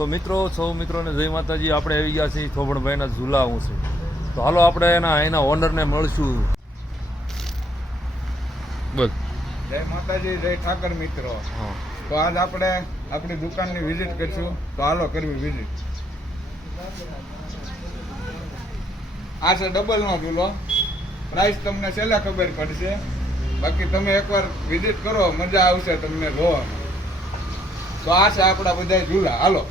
તો મિત્રો સૌ મિત્રોને જય માતાજી. આપણે આવી ગયા છીએ થોભણભાઈના ઝૂલા હું છે. તો હાલો આપણે એના ઓનરને મળશું. બોલ. જય માતાજી, જય ઠાકર મિત્રો. તો આજ આપણે આપણી દુકાનની વિઝિટ કરીશું. તો હાલો કરવી વિઝિટ. આ છે ડબલનો ઝૂલો. પ્રાઇસ તમને છેલ્લે ખબર પડશે. બાકી તમે એકવાર વિઝિટ કરો, મજા આવશે તમને જોવામાં. તો આ છે આપણા બધા ઝૂલા. હાલો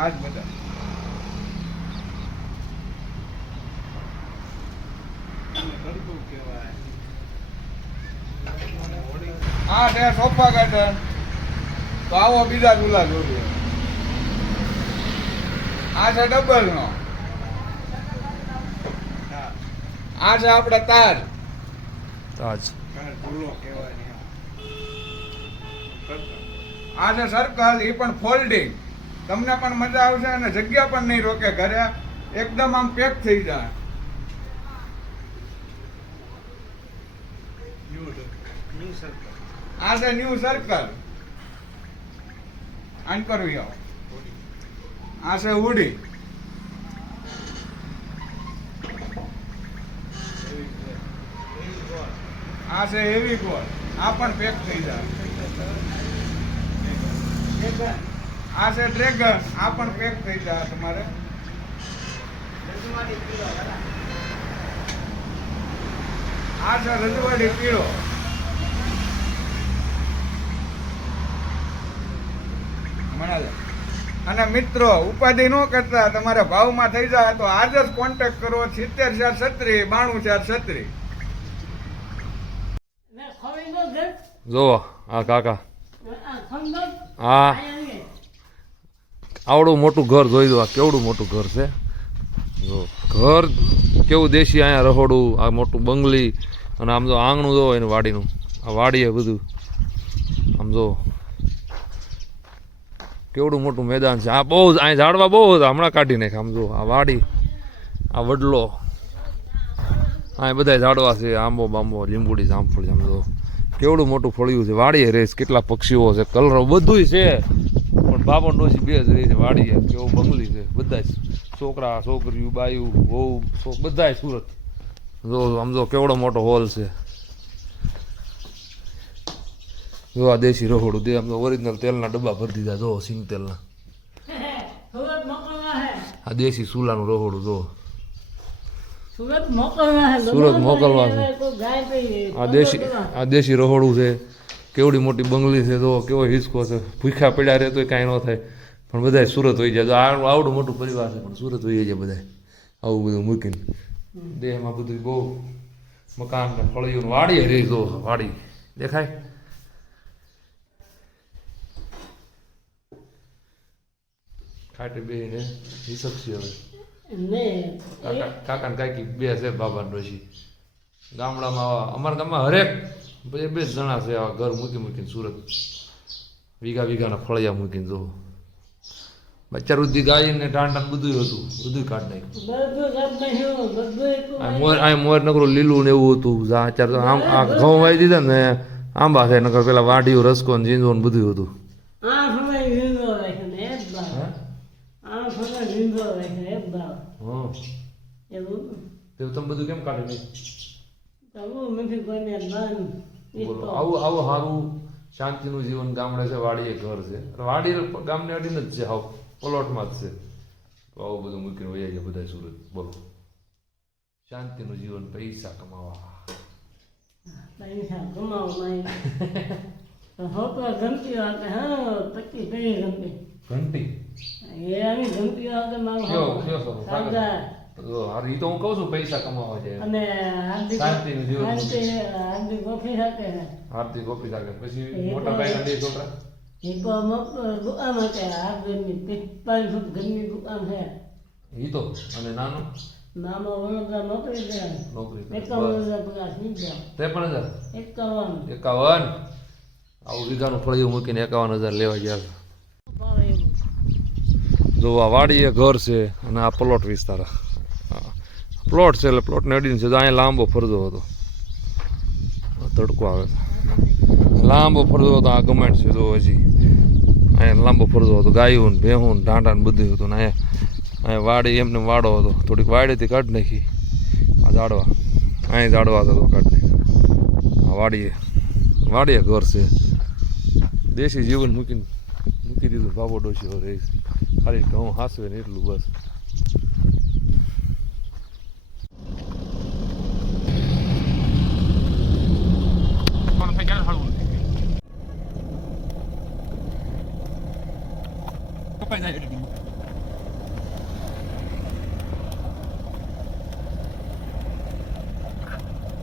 આ જ બધા. આ છે સોફા ગાર્ડન. તો આવો બીજા ઝૂલા જોઈએ. આ છે ડબલ નો. આ છે આપણે તાજ. ઝૂલો કહેવાય. આ છે સર્કલ. એ પણ ફોલ્ડિંગ. તમને પણ મજા આવશે અને જગ્યા પણ નહીં રોકે ઘરે. એકદમ આમ પેક થઈ જાય. આ છે ન્યુ સર્કલ. આન કરવી આવો. આ છે ઉડી. આ છે હેવી ગોળ. આ પણ પેક થઈ જાય. આ છે ડ્રેગન. આ પણ પેક થઈ જાય તમારે. આ છે રજવાડી પીળો. અને મિત્રો ઉપાધિ ન કરતા તમારે ભાવમાં થઈ જાય તો આજ જ કોન્ટેક્ટ કરો. 70 436 92 436. જો આ કાકા હા આવડું મોટું ઘર જોઈ દો. આ કેવડું મોટું ઘર છે. જો ઘર કેવું દેશી. અહીંયા રહોડું, આ મોટું બંગલી, અને આમ જો આંગણું જો એનું વાડીનું. આ વાડી એ બધું આમ જો કેવડું મોટું મેદાન છે. આ બહુ અહીં ઝાડવા બહુ હતા, હમણાં કાઢી નાખે. આમ જો આ વાડી, આ વડલો, અહીં બધા ઝાડવા છે. આંબો બાંબો, લીંબુડી, જામફળી. આમ જો કેવડું મોટું ફળિયું છે. વાડીએ રેસ કેટલા પક્ષીઓ છે, કલરો બધું છે. પણ બાપો ડોસી બે જ રહી છે વાડીએ. કેવું બંગલી છે. બધા છોકરા છોકરીઓ, બાયું, વહુ, બધા સુરત. જો આમ જો કેવડો મોટો હોલ છે. જો આ દેશી રહોડું દે. આમ તો ઓરિજિનલ તેલના ડબ્બા ભરી દીધા. જો સિંગ તેલના. આ દેશી ચૂલાનું રહોડું જો. સુરત મોકલવા છે. આ દેશી રહોડું છે. કેવડી મોટી બંગલી છે. જો કેવો હિંચકો છે. ભૂખ્યા પડ્યા રહે તો કાંઈ ન થાય. પણ બધા સુરત હોઈ જાય. આવડું મોટું પરિવાર છે પણ સુરત હોઈ જાય બધા. આવું બધું મૂકીને દેહમાં બધું બહુ મકાન ને ફળિયું વાડી રહી. જો વાડી દેખાય. ખાટે બે ને હિસકશી હવે. કાકા ને કાકી બે છે. બાબા ડોશી ગામડામાં. અમારા ગામમાં હરેક બે જણા છે આવા ઘર મૂકીને સુરત. વીઘાના ફળિયા મૂકીને જો. બચ્ચા રુધી ગાય ને ટાંટા બધું હતું. બધું કાઢી નાખ્યું. મોર નકરું લીલું ને એવું હતું. અત્યારે તો આમ આ ઘઉં વાવી દીધા ને આંબા છે. નકર પેલા વાઢીઓ, રસકો ને જીંજો ને બધું હતું. તમે બધું કેમ કાઢી નાખ્યું? આવું સારું શાંતિનું જીવન ગામડે છે. વાડીએ ઘર છે. વાડી ગામને અડીને જ છે. હાવ પ્લોટમાં જ છે. તો આવું બધું મૂકીને વહી જાય બધા સુરત. બોલો શાંતિનું જીવન, પૈસા કમાવા. ઘંટી એ તો હું કઉ છું પૈસા કમાવા જાય. શાંતિનું જીવન. હાર્દિક ગોપી સાથે પછી મોટા ભાઈ ના બે છોકરા. ઈ તો અને નાનો નોકરી 53,051. આવું વીઘાનું ફળિયું મૂકીને 51,000 લેવા ગયા. જો આ વાડી એ ઘર છે અને આ પ્લોટ વિસ્તાર. પ્લોટ છે એટલે પ્લોટને અડીને છે. અહીંયા લાંબો ફરતો હતો. તડકો આવે લાંબો ફરતો હતો. આ ગમેન્ટ છે તો હજી અહીંયા લાંબો ફરતો હતો, ગાયું ને ભેહું ને ઢાંઢા ને બધું હતું. ને અહીંયા વાડી એમને વાડો હતો, થોડીક વાડીથી કાઢી નાખી આ ઝાડવા, અહીં ઝાડવા હતો તો કાઢી નાખી. આ વાડીએ ઘર છે. દેશી જીવન મૂકી દીધું. બાબો ડોશીઓ રહી ખાલી ઘઉં હાસવે ને એટલું બસ.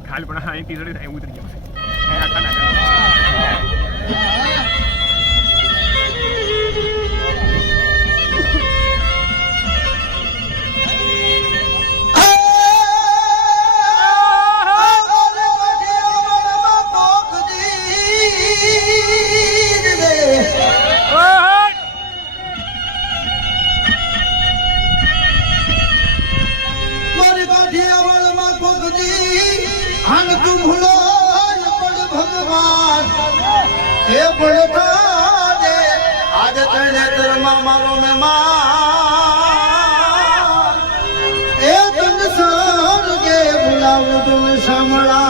ખાલી પણ હા એન્ટી જડી ઉતરી ગયો છે. आज तेरे धर्मा मारो में मां ए तुम सान के बुलाओ तुम समड़ा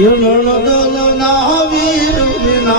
ये नल ना वीर बिना